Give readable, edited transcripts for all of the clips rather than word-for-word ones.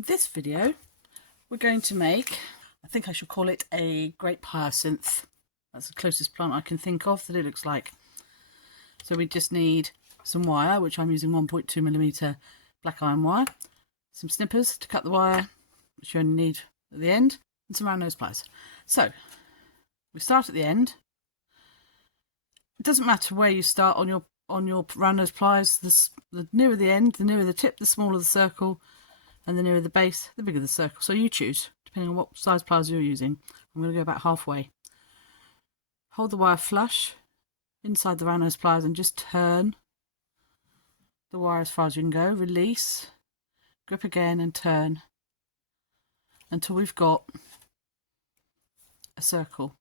In this video, we're going to make, I think I should call it a Grape Hyacinth. That's the closest plant I can think of that it looks like. So we just need some wire, which I'm using 1.2mm black iron wire, some snippers to cut the wire, which you only need at the end, and some round nose pliers. So we start at the end. It doesn't matter where you start on your round nose pliers. The nearer the end, the nearer the tip, the smaller the circle, and the nearer the base, the bigger the circle. So you choose, depending on what size pliers you're using. I'm going to go about halfway. Hold the wire flush inside the round nose pliers and just turn the wire as far as you can go. Release, grip again and turn until we've got a circle.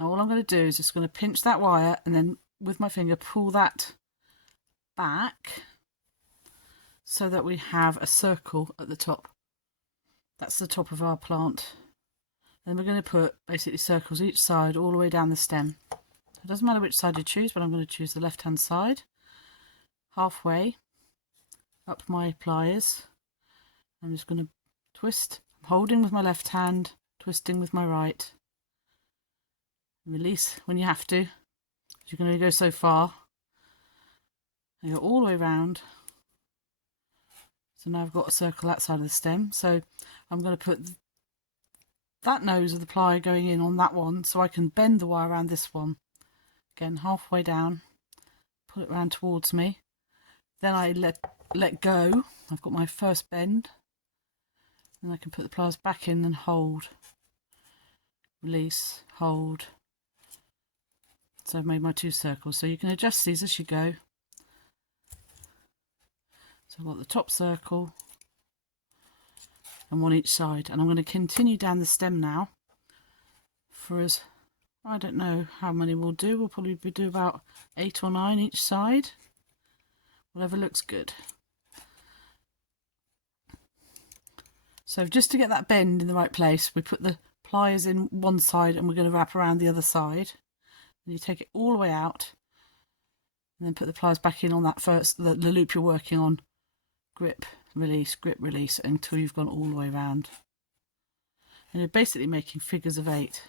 Now all I'm going to do is just going to pinch that wire and then with my finger pull that back so that we have a circle at the top. That's the top of our plant. And we're going to put basically circles each side all the way down the stem. It doesn't matter which side you choose, but I'm going to choose the left hand side. Halfway up my pliers. I'm just going to twist. I'm holding with my left hand, twisting with my right. Release when you have to. You can only go so far. And go all the way around. So now I've got a circle that side of the stem. So I'm going to put that nose of the ply going in on that one so I can bend the wire around this one. Again, halfway down, pull it round towards me. Then I let go. I've got my first bend. And I can put the pliers back in and hold. Release, hold. So I've made my two circles. So you can adjust these as you go. So I've got the top circle and one each side. And I'm going to continue down the stem now for as, I don't know how many we'll do. We'll probably do about 8 or 9 each side. Whatever looks good. So just to get that bend in the right place, we put the pliers in one side and we're going to wrap around the other side. And you take it all the way out and then put the pliers back in on that first, the loop you're working on. Grip, release until you've gone all the way around. And you're basically making figures of 8.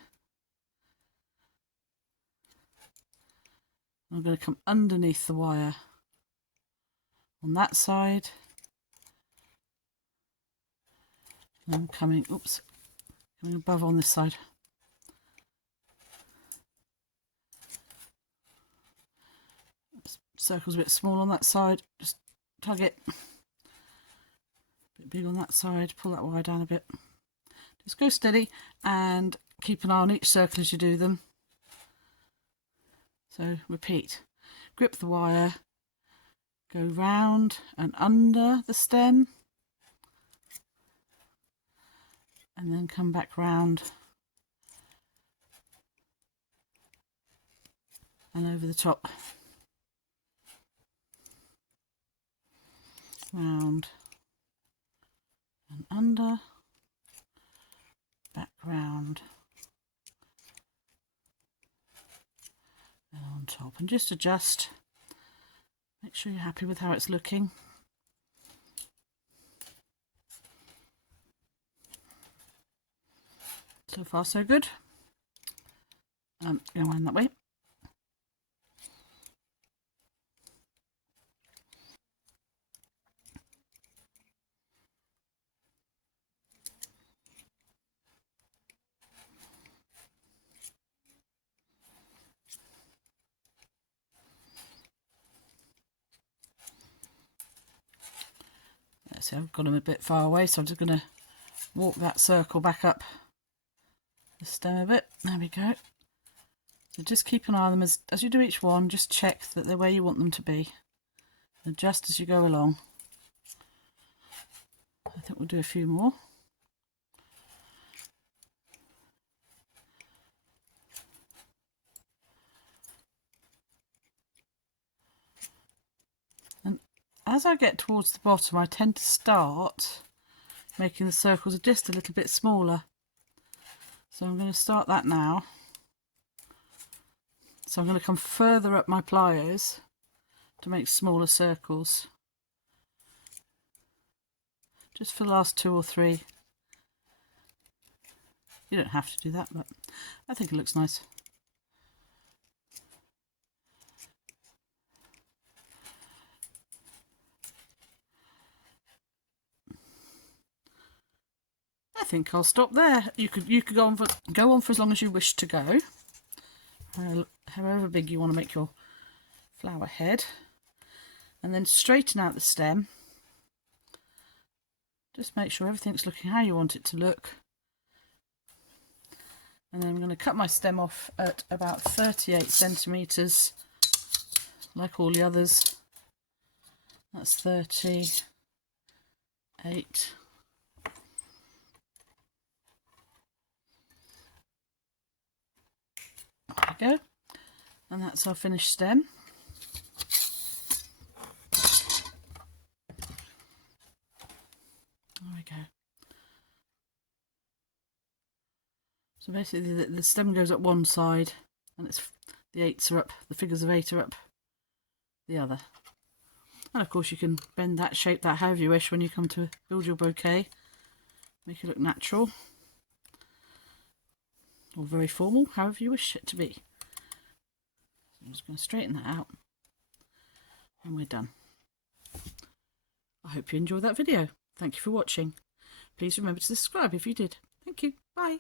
I'm going to come underneath the wire on that side. And I'm coming above on this side. Circle's a bit small on that side, just tug it. A bit big on that side, pull that wire down a bit. Just go steady and keep an eye on each circle as you do them. So repeat. Grip the wire, go round and under the stem, and then come back round and over the top. Round and under, back round and on top, and just adjust. Make sure you're happy with how it's looking. So far so good. Go on that way. So I've got them a bit far away, so I'm just going to walk that circle back up the stem a bit. There we go. So just keep an eye on them as you do each one. Just check that they're where you want them to be. Adjust as you go along. I think we'll do a few more. As I get towards the bottom, I tend to start making the circles just a little bit smaller. So I'm going to start that now. So I'm going to come further up my pliers to make smaller circles. just for the last 2 or 3. You don't have to do that, but I think it looks nice. I think I'll stop there. You could go on for as long as you wish to go, however big you want to make your flower head, and then straighten out the stem. Just make sure everything's looking how you want it to look. And then I'm going to cut my stem off at about 38 centimetres, like all the others. That's 38. There we go. And that's our finished stem. There we go. So basically the stem goes up one side, and it's the 8s are up, the figures of 8 are up the other. And of course you can bend that, shape that however you wish when you come to build your bouquet. Make it look natural or very formal, however you wish it to be. So I'm just going to straighten that out and we're done. I hope you enjoyed that video. Thank you for watching. Please remember to subscribe if you did. Thank you. Bye.